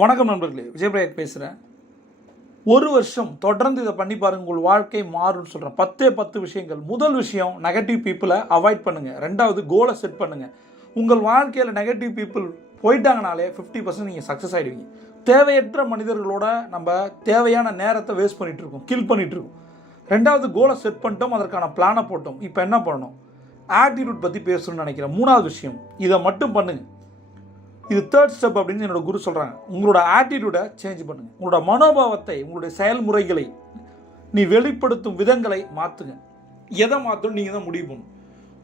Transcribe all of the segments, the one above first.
வணக்கம் நண்பர்களே, விஜயபிரயாக் பேசுகிறேன். ஒரு வருஷம் தொடர்ந்து இதை பண்ணி பாருங்கள், உங்கள் வாழ்க்கை மாறும்னு சொல்கிறேன். 10 விஷயங்கள். முதல் விஷயம், நெகட்டிவ் பீப்புளை அவாய்ட் பண்ணுங்கள். ரெண்டாவது, கோலை செட் பண்ணுங்கள். உங்கள் வாழ்க்கையில் நெகட்டிவ் பீப்புள் போயிட்டாங்கனாலே 50% நீங்கள் சக்ஸஸ் ஆகிடுவீங்க. தேவையற்ற மனிதர்களோட நம்ம தேவையான நேரத்தை வேஸ்ட் பண்ணிகிட்ருக்கோம், கில் பண்ணிகிட்ருக்கோம். ரெண்டாவது, கோலை செட் பண்ணிட்டோம், அதற்கான பிளானை போட்டோம். இப்போ என்ன பண்ணணும்? ஆட்டிடியூட் பற்றி பேசணும்னு நினைக்கிறேன். மூணாவது விஷயம், இதை மட்டும் பண்ணுங்கள். இது தேர்ட் ஸ்டெப் அப்படின்னு என்னோட குரு சொல்கிறாங்க. உங்களோட ஆட்டிடியூடை சேஞ்ச் பண்ணுங்கள். உங்களோட மனோபாவத்தை, உங்களுடைய செயல்முறைகளை, நீ வெளிப்படுத்தும் விதங்களை மாற்றுங்க. எதை மாற்றணும் நீங்கள் தான் முடிவு பண்ணணும்.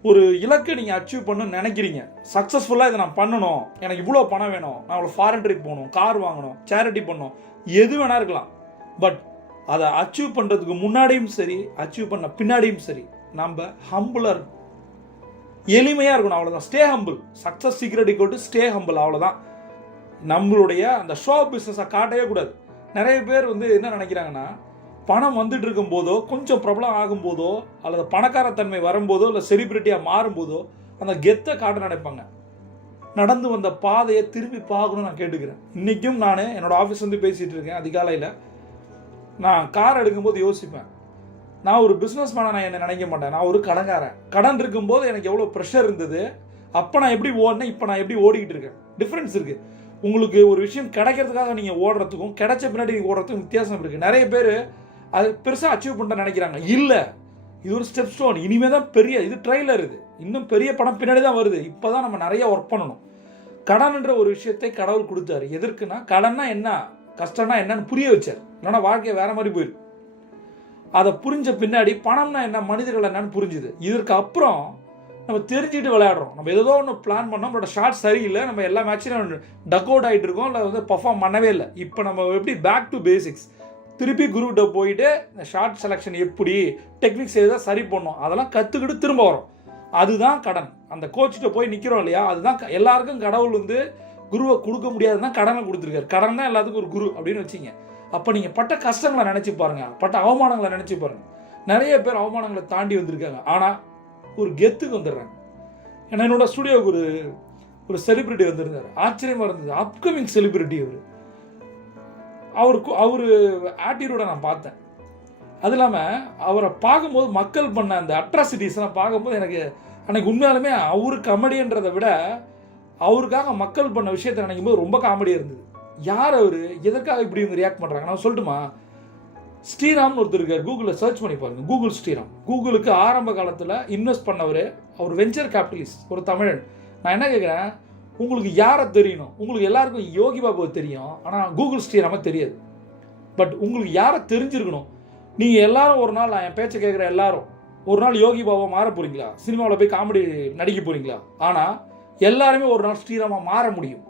ஒரு இலக்கை நீங்கள் அச்சீவ் பண்ணணும்னு நினைக்கிறீங்க, சக்ஸஸ்ஃபுல்லாக இதை நான் பண்ணணும், எனக்கு இவ்வளோ பணம் வேணும், நான் அவ்வளோ ஃபாரின் ட்ரிப் போகணும், கார் வாங்கணும், சேரிட்டி பண்ணணும், எது வேணா இருக்கலாம். பட் அதை அச்சீவ் பண்ணுறதுக்கு முன்னாடியும் சரி, அச்சீவ் பண்ண பின்னாடியும் சரி, நம்ம ஹம்புலர் எளிமையாக இருக்கணும். அவ்வளோதான். Stay humble. Success secret equal to stay humble. அவ்வளோதான். நம்மளுடைய அந்த ஷோ பிஸ்னஸை காட்டவே கூடாது. நிறைய பேர் என்ன நினைக்கிறாங்கன்னா, பணம் வந்துட்டு இருக்கும் போதோ, கொஞ்சம் பிரபலம் ஆகும்போதோ, அல்லது பணக்காரத்தன்மை வரும்போதோ, இல்லை செலிபிரிட்டியாக மாறும்போதோ அந்த கெத்தை காட்ட நினைப்பாங்க. நடந்து வந்த பாதையை திரும்பி பார்க்கணும்னு நான் கேட்டுக்கிறேன். இன்றைக்கும் நான் என்னோடய ஆஃபீஸ் பேசிகிட்டு இருக்கேன். அதிகாலையில் நான் கார் எடுக்கும்போது யோசிப்பேன், நான் ஒரு பிஸ்னஸ் மேனாக நான் என்ன நினைக்க மாட்டேன். நான் ஒரு கடன்காரன். கடன் இருக்கும்போது எனக்கு எவ்வளோ ப்ரெஷர் இருந்தது, அப்போ நான் எப்படி ஓடினேன், இப்போ நான் எப்படி ஓடிக்கிட்டு இருக்கேன். டிஃப்ரென்ஸ் இருக்குது. உங்களுக்கு ஒரு விஷயம் கிடைக்கிறதுக்காக நீங்கள் ஓடுறதுக்கும் கிடைச்ச பின்னாடி நீங்கள் ஓடுறதுக்கும் வித்தியாசம் இருக்குது. நிறைய பேர் அது பெருசாக அச்சீவ் பண்ண நினைக்கிறாங்க. இல்லை, இது ஒரு ஸ்டெப் ஸ்டோன். இனிமேல் தான் பெரிய, இது ட்ரெயிலர், இது இன்னும் பெரிய படம் பின்னாடி தான் வருது. இப்போ தான் நம்ம நிறைய ஒர்க் பண்ணணும். கடன்ன்ற ஒரு விஷயத்தை கடவுள் கொடுத்தாரு. எதற்குன்னா, கடன்னா என்ன, கஷ்டம்னா என்னன்னு புரிய வச்சார். இல்லைன்னா வாழ்க்கையை வேற மாதிரி போயிருக்கு. அதை புரிஞ்ச பின்னாடி பணம்னா என்ன, மனிதர்கள் என்னன்னு புரிஞ்சுது. இதற்கு அப்புறம் நம்ம தெரிஞ்சுட்டு விளையாடுறோம். நம்ம ஏதோ ஒன்று பிளான் பண்ணோம், நம்மளோட ஷார்ட் சரியில்லை, நம்ம எல்லா மேட்ச்லையும் டக் அவுட் ஆகிட்டு இருக்கோம், இல்லை பர்ஃபார்ம் பண்ணவே இல்லை. இப்போ நம்ம எப்படி பேக் டு பேசிக்ஸ், திருப்பி குருக்கிட்ட போயிட்டு இந்த ஷார்ட் செலெக்ஷன் எப்படி, டெக்னிக்ஸ் எதாவது சரி பண்ணோம், அதெல்லாம் கற்றுக்கிட்டு திரும்ப வரோம். அதுதான் கடன். அந்த கோச்சிட்ட போய் நிற்கிறோம் இல்லையா, அதுதான் எல்லாருக்கும் கடவுள் குருவை கொடுக்க முடியாதுன்னா கடனை கொடுத்துருக்காரு. கடன் தான் எல்லாத்துக்கும் ஒரு குரு அப்படின்னு வச்சிங்க. அப்போ நீங்கள் பட்ட கஷ்டங்களை நினச்சி பாருங்கள், பட்ட அவமானங்களை நினச்சி பாருங்கள். நிறைய பேர் அவமானங்களை தாண்டி வந்திருக்காங்க, ஆனால் ஒரு கெத்துக்கு வந்துடுறாங்க. ஏன்னா என்னோட ஸ்டுடியோவுக்கு ஒரு செலிபிரிட்டி வந்திருந்தார். ஆச்சரியமாக இருந்தது. அப்கமிங் செலிபிரிட்டி அவர் ஆட்டிடியூடை நான் பார்த்தேன். அது இல்லாமல் அவரை பார்க்கும்போது மக்கள் பண்ண அந்த அட்ராசிட்டிஸ்லாம் பார்க்கும்போது எனக்கு அன்றைக்கி உண்மையாலுமே அவரு கமெடின்றதை விட அவருக்காக மக்கள் பண்ண விஷயத்தை நினைக்கும் போது ரொம்ப காமெடியாக இருந்தது. யார் அவர், எதற்காக இப்படி இவங்க ரியாக்ட் பண்ணுறாங்க? நான் சொல்லட்டுமா? ஸ்ரீராம்னு ஒருத்தர் இருக்கார். கூகுளில் சர்ச் பண்ணி பாருங்கள். கூகுள் ஸ்ரீராம். கூகுளுக்கு ஆரம்ப காலத்தில் இன்வெஸ்ட் பண்ணவர். அவர் வெஞ்சர் கேபிட்டலிஸ்ட், ஒரு தமிழன். நான் என்ன கேட்குறேன், உங்களுக்கு யாரை தெரியணும்? உங்களுக்கு எல்லாருக்கும் யோகி பாபுவை தெரியும், ஆனால் கூகுள் ஸ்ரீராமை தெரியாது. பட் உங்களுக்கு யாரை தெரிஞ்சிருக்கணும்? நீங்கள் எல்லாரும் ஒரு நாள், நான் என் பேச்சை கேட்குற எல்லாரும் ஒரு நாள் யோகி பாபா மாற போகிறீங்களா? சினிமாவில் போய் காமெடி நடிக்க போகிறீங்களா? ஆனால் எல்லாருமே ஒரு நாள் ஸ்ரீராமாக மாற முடியும்.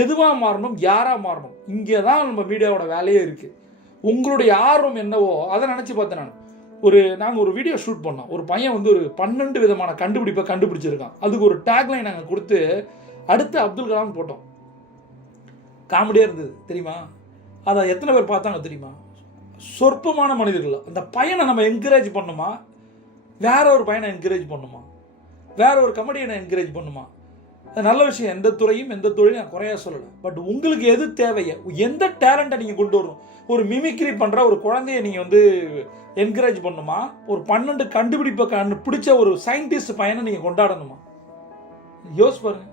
எதுவாக மாறணும், யாராக மாறணும், இங்கே தான் நம்ம மீடியாவோட வேலையே இருக்குது. உங்களுடைய ஆர்வம் என்னவோ அதை நினச்சி பார்த்தேன். நாங்கள் ஒரு வீடியோ ஷூட் பண்ணோம். ஒரு பையன் ஒரு 12 விதமான கண்டுபிடிப்பை கண்டுபிடிச்சிருக்கான். அதுக்கு ஒரு டேக்லைன் நாங்கள் கொடுத்து அடுத்து அப்துல் கலாம் போட்டோம். காமெடியாக இருந்தது தெரியுமா? அதை எத்தனை பேர் பார்த்தாங்க தெரியுமா? சொற்பமான மனிதர்கள். அந்த பையனை நம்ம என்கரேஜ் பண்ணுமா, வேற ஒரு பையனை என்கரேஜ் பண்ணுமா, வேற ஒரு கமெடியனை என்கரேஜ் பண்ணுமா? நல்ல விஷயம். எந்த துறையும் எந்த தொழிலும் நான் குறையா சொல்லலை. பட் உங்களுக்கு எது தேவையோ, எந்த டேலண்ட்டை நீங்கள் கொண்டு வரணும். ஒரு மிமிக்ரி பண்ணுற ஒரு குழந்தைய நீங்கள் என்கரேஜ் பண்ணுமா, ஒரு 12 கண்டுபிடிப்பை பிடிச்ச ஒரு சயின்டிஸ்ட் பையனை நீங்கள் கொண்டாடணுமா? யோசிச்சு பாருங்க.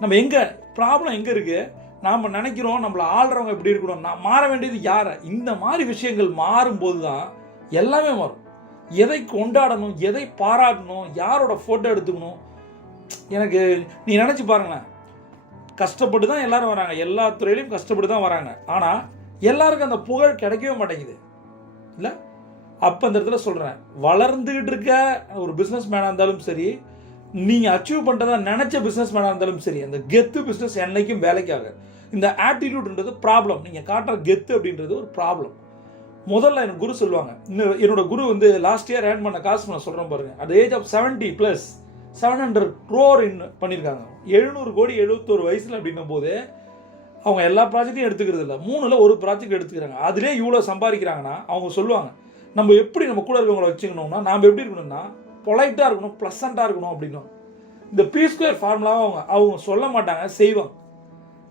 நம்ம எங்கே ப்ராப்ளம் எங்கே இருக்குது? நாம் நினைக்கிறோம் நம்மளை ஆள்றவங்க எப்படி இருக்கணும், நான் மாற வேண்டியது யாரை? இந்த மாதிரி விஷயங்கள் மாறும்போது தான் எல்லாமே மாறும். எதை கொண்டாடணும், எதை பாராட்டணும், யாரோட ஃபோட்டோ எடுத்துக்கணும். எனக்கு நீ நினச்சி பாருங்களேன், கஷ்டப்பட்டு தான் எல்லாரும் வராங்க, எல்லா துறையிலையும் கஷ்டப்பட்டு தான் வராங்க. ஆனால் எல்லாருக்கும் அந்த புகழ் கிடைக்கவே மாட்டேங்குது இல்லை? அப்போ அந்த இடத்துல சொல்கிறேன், வளர்ந்துக்கிட்டு இருக்க ஒரு பிஸ்னஸ் மேனாக இருந்தாலும் சரி, நீங்கள் அச்சீவ் பண்ணுறதா நினச்ச பிஸ்னஸ் மேனாக இருந்தாலும் சரி, அந்த கெத்து பிஸ்னஸ் என்னைக்கும் வேலைக்காக. இந்த ஆட்டிடியூட்ன்றது ப்ராப்ளம். நீங்கள் காட்டுற கெத்து அப்படின்றது ஒரு ப்ராப்ளம். முதல்ல எனக்கு குரு சொல்லுவாங்க. என்னோட குரு லாஸ்ட் இயர் ஏர்ன் பண்ண காசு நான் சொல்கிறேன் பாருங்க. அட் ஏஜ் ஆஃப் 70+ 700 crore பண்ணியிருக்காங்க. 700 கோடி 71 வயசில் அப்படின்னும் போது அவங்க எல்லா ப்ராஜெக்டையும் எடுத்துக்கிறது இல்லை, 3ல் ஒரு ப்ராஜெக்ட் எடுத்துக்கிறாங்க. அதிலே இவ்வளோ சம்பாதிக்கிறாங்கன்னா அவங்க சொல்லுவாங்க, நம்ம எப்படி நம்ம கூட இருக்கவங்களை வச்சுக்கணும்னா, நாம் எப்படி இருக்கணும்னா பொலைட்டாக இருக்கணும், ப்ளசண்ட்டாக இருக்கணும் அப்படின்னும். இந்த P² ஃபார்முலாவை அவங்க சொல்ல மாட்டாங்க, செய்வாங்க.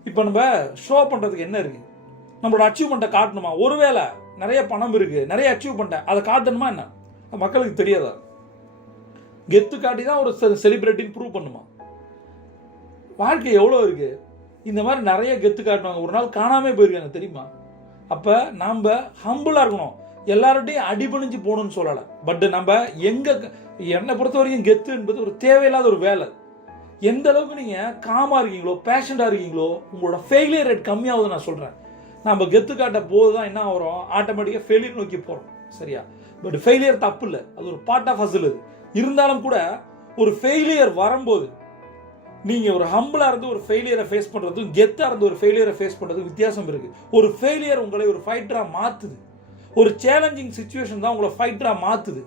இப்போ நம்ம ஷோ பண்ணுறதுக்கு என்ன இருக்குது? நம்மளோட அச்சீவ்மெண்ட்டை காட்டணுமா? ஒருவேளை நிறைய பணம் இருக்குது, நிறைய அச்சீவ் பண்ணிட்டேன், அதை காட்டணுமா என்ன? மக்களுக்கு தெரியாதா? கெத்து காட்டி தான் ஒரு செலிபிரிட்டின்னு ப்ரூவ் பண்ணுமா? வாழ்க்கை எவ்வளோ இருக்குது? இந்த மாதிரி நிறைய கெத்து காட்டினவங்க ஒரு நாள் காணாமே போயிருக்காங்க தெரியுமா? அப்போ நாம் ஹம்பிளாக இருக்கணும். எல்லார்ட்டையும் அடிபணிஞ்சு போகணும்னு சொல்லலை. பட் நம்ம என்னை பொறுத்த வரைக்கும் கெத்து என்பது ஒரு தேவையில்லாத ஒரு வேலை. எந்த அளவுக்கு நீங்கள் காமாக இருக்கீங்களோ, பேஷண்டாக இருக்கீங்களோ, உங்களோட ஃபெயிலியர் ரேட் கம்மியாகுதுன்னு நான் சொல்கிறேன். நம்ம கெத்து காட்ட போது தான் என்ன வரும், ஆட்டோமேட்டிக்காக ஃபெயிலியர் நோக்கி போகிறோம். சரியா? பட் ஃபெயிலியர் தப்பு இல்லை, அது ஒரு பார்ட் ஆஃப் ஹஸ்ல். இது இருந்தாலும் கூட ஒரு ஃபெயிலியர் வரும்போது நீங்கள் ஒரு ஹம்பிளாக இருந்து ஒரு ஃபெயிலியரை ஃபேஸ் பண்ணுறதும் கெத்தாக இருந்து ஒரு ஃபெயிலியரை ஃபேஸ் பண்ணுறதும் வித்தியாசம் இருக்குது. ஒரு ஃபெயிலியர் உங்களை ஒரு ஃபைட்டராக மாற்றுது. ஒரு சேலஞ்சிங் சுச்சுவேஷன் தான் உங்களை ஃபைட்டராக மாற்றுது.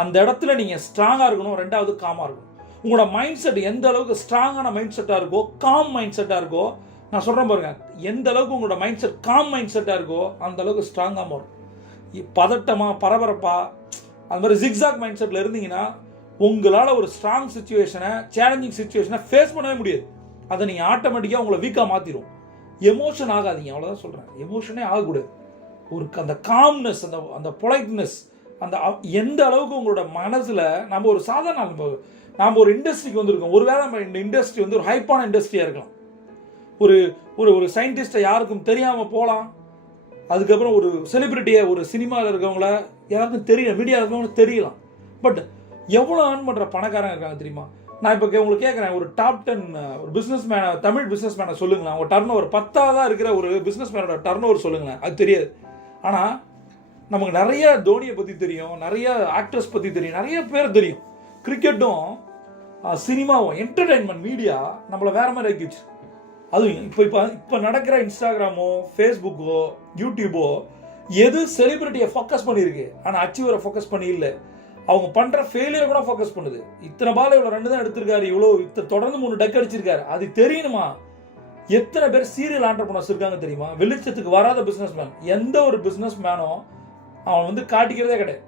அந்த இடத்துல நீங்கள் ஸ்ட்ராங்காக இருக்கணும். ரெண்டாவது காமாக இருக்கணும். உங்களோட மைண்ட் செட் எந்த அளவுக்கு ஸ்ட்ராங்கான மைண்ட் செட்டாக இருக்கோ, காம் மைண்ட் செட்டாக இருக்கோ, நான் சொல்கிறேன் பாருங்க, எந்த அளவுக்கு உங்களோட மைண்ட் செட் காம் மைண்ட் செட்டாக இருக்கோ அந்த அளவுக்கு ஸ்ட்ராங்காக மாறும். பதட்டமாக பரபரப்பாக அந்த மாதிரி ஜிக்ஸாக் மைண்ட் செட்டில் இருந்தீங்கன்னா உங்களால் ஒரு ஸ்ட்ராங் சுச்சுவேஷனை, சேலஞ்சிங் சுச்சுவேஷனை ஃபேஸ் பண்ணவே முடியாது. அதை நீங்கள் ஆட்டோமேட்டிக்காக உங்களை வீக்காக மாற்றிடும். எமோஷன் ஆகாதீங்க, அவ்வளோதான் சொல்கிறேன். எமோஷனே ஆகக்கூடாது. அந்த காம்னஸ், அந்த பொலைட்னஸ், அந்த எந்த அளவுக்கு உங்களோட மனசில் நம்ம ஒரு சாதாரண நாம் ஒரு இண்டஸ்ட்ரிக்கு வந்திருக்கோம். ஒருவேளை நம்ம இந்த இண்டஸ்ட்ரி வந்து ஒரு ஹைப்பான இண்டஸ்ட்ரியாக இருக்கலாம். ஒரு ஒரு சயின்டிஸ்ட்டை யாருக்கும் தெரியாமல் போகலாம். அதுக்கப்புறம் ஒரு செலிபிரிட்டியை, ஒரு சினிமாவில் இருக்கவங்கள யாருக்கும் தெரியல, மீடியா இருக்கவங்களுக்கு தெரியலாம். பட் எவ்வளோ ஏர்ன் பண்ணுற பணக்காரங்க இருக்காங்க தெரியுமா? நான் இப்போ உங்களுக்கு கேட்குறேன், ஒரு டாப் 10 ஒரு பிஸ்னஸ் மேனை, தமிழ் பிஸ்னஸ் மேனை சொல்லுங்களேன். அவங்க டர்ன் ஓவர் 10ஆக இருக்கிற ஒரு பிஸ்னஸ் மேனோட டர்ன் ஓவர் சொல்லுங்களேன். அது தெரியாது. ஆனால் நமக்கு நிறைய தோனியை பற்றி தெரியும், நிறைய ஆக்ட்ரஸ் பற்றி தெரியும், நிறைய பேர் தெரியும். கிரிக்கெட்டும் சினிமாவும் என்டர்டைன்மெண்ட் மீடியா நம்மளை வேற மாதிரி ஆக்கிடுச்சு. அதுவும் இப்போ நடக்கிற இன்ஸ்டாகிராமோ, ஃபேஸ்புக்கோ, யூடியூபோ எது செலிபிரிட்டியை ஃபோக்கஸ் பண்ணியிருக்கு, ஆனால் அச்சீவரை ஃபோக்கஸ் பண்ணி இல்லை. அவங்க பண்ணுற ஃபெயிலியரை கூட ஃபோக்கஸ் பண்ணுது. இத்தனை பால் இவ்வளோ 2 தான் எடுத்திருக்காரு, இவ்வளோ தொடர்ந்து 3 டக் அடிச்சிருக்காரு. அது தெரியணுமா? எத்தனை பேர் சீரியல் ஆண்டர்பிரனர்ஸ் இருக்காங்க தெரியுமா? வெளிச்சத்துக்கு வராத பிஸ்னஸ் மேன். எந்த ஒரு பிஸ்னஸ் மேனும் அவன் காட்டிக்கிறதே கிடையாது.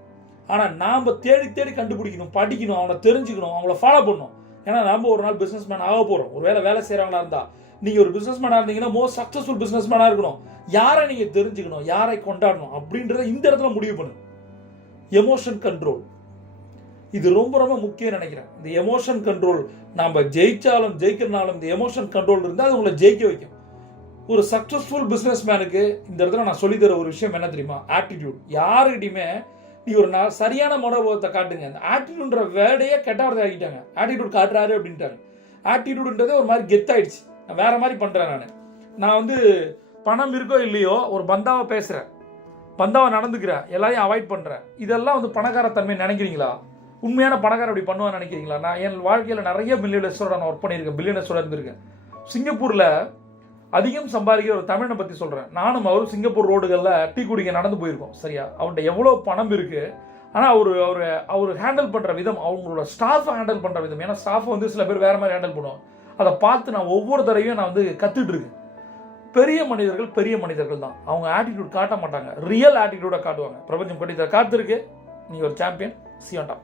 ஆனால் நாம் தேடி தேடி கண்டுபிடிக்கணும், படிக்கணும், அவனை தெரிஞ்சுக்கணும், அவங்கள ஃபாலோ பண்ணணும். ஏன்னா நம்ம ஒரு நாள் பிஸ்னஸ் மேன் ஆக போகிறோம். ஒரு வேலை செய்கிறவங்களா இருந்தால் நீங்கள் ஒரு பிஸ்னஸ் மேனாக இருந்தீங்கன்னா மோஸ்ட் சக்ஸஸ்ஃபுல் பிஸ்னஸ் மேனாக இருக்கணும். யாரை நீங்கள் தெரிஞ்சுக்கணும், யாரை கொண்டாடணும் அப்படின்றத இந்த இடத்துல முடிவு பண்ணு. எமோஷன் கண்ட்ரோல் இது ரொம்ப ரொம்ப முக்கியம் நினைக்கிறேன். இந்த எமோஷன் கண்ட்ரோல் நம்ம ஜெயிச்சாலும் ஜெயிக்கிறனாலும் இந்த எமோஷன் கண்ட்ரோல் இருந்தால் அது உங்களை ஜெயிக்க வைக்கும். ஒரு சக்ஸஸ்ஃபுல் பிஸ்னஸ் மேனுக்கு இந்த இடத்துல நான் சொல்லித்தர ஒரு விஷயம் என்ன தெரியுமா? ஆட்டிடியூட். யாருக்கிட்டையுமே நீ ஒரு சரியான மனோபாவத்தை காட்டுங்க. அந்த ஆட்டிடியூட்ன்ற வேர்டையே கெட்ட வார்த்தை ஆகிட்டாங்க. ஆட்டிடியூட் காட்டுறாரு அப்படின்ட்டாங்க. ஆட்டிடியூடுன்றதே ஒரு மாதிரி கெத்தாயிடுச்சு. நான் வேற மாதிரி பண்ணுறேன். நான் பணம் இருக்கோ இல்லையோ ஒரு பந்தாவை பேசுகிறேன், பந்தாவை நடந்துக்கிறேன், எல்லாரையும் அவாய்ட் பண்ணுறேன். இதெல்லாம் பணக்காரத்தன்மை நினைக்கிறீங்களா? உண்மையான பணக்காரர் அப்படி பண்ணுவான்னு நினைக்கிறீங்களா? நான் என் வாழ்க்கையில் நிறைய மில்லியனர்ஸோட நான் ஒர்க் பண்ணியிருக்கேன், பில்லியனர்ஸோட இருந்திருக்கேன். சிங்கப்பூரில் அதிகம் சம்பாதிக்கிற ஒரு தமிழனை பற்றி சொல்கிறேன். நானும் அவரும் சிங்கப்பூர் ரோடுகளில் டீ குடிக்க நடந்து போயிருக்கோம். சரியா? அவர்கிட்ட எவ்வளோ பணம் இருக்குது, ஆனால் அவர் ஹேண்டில் பண்ணுற விதம், அவங்களோட ஸ்டாஃபை ஹேண்டில் பண்ணுற விதம். ஏன்னா ஸ்டாஃபை சில பேர் வேறு மாதிரி ஹேண்டில் பண்ணுவாங்க. அதை பார்த்து நான் ஒவ்வொரு தடவையும் நான் கற்றுட்டு இருக்கேன். பெரிய மனிதர்கள் தான். அவங்க ஆட்டிடியூட் காட்ட மாட்டாங்க, ரியல் ஆட்டிடியூடை காட்டுவாங்க. பிரபஞ்சம் கட்டி காத்திருக்கு. நீங்கள் ஒரு champion. See you on top.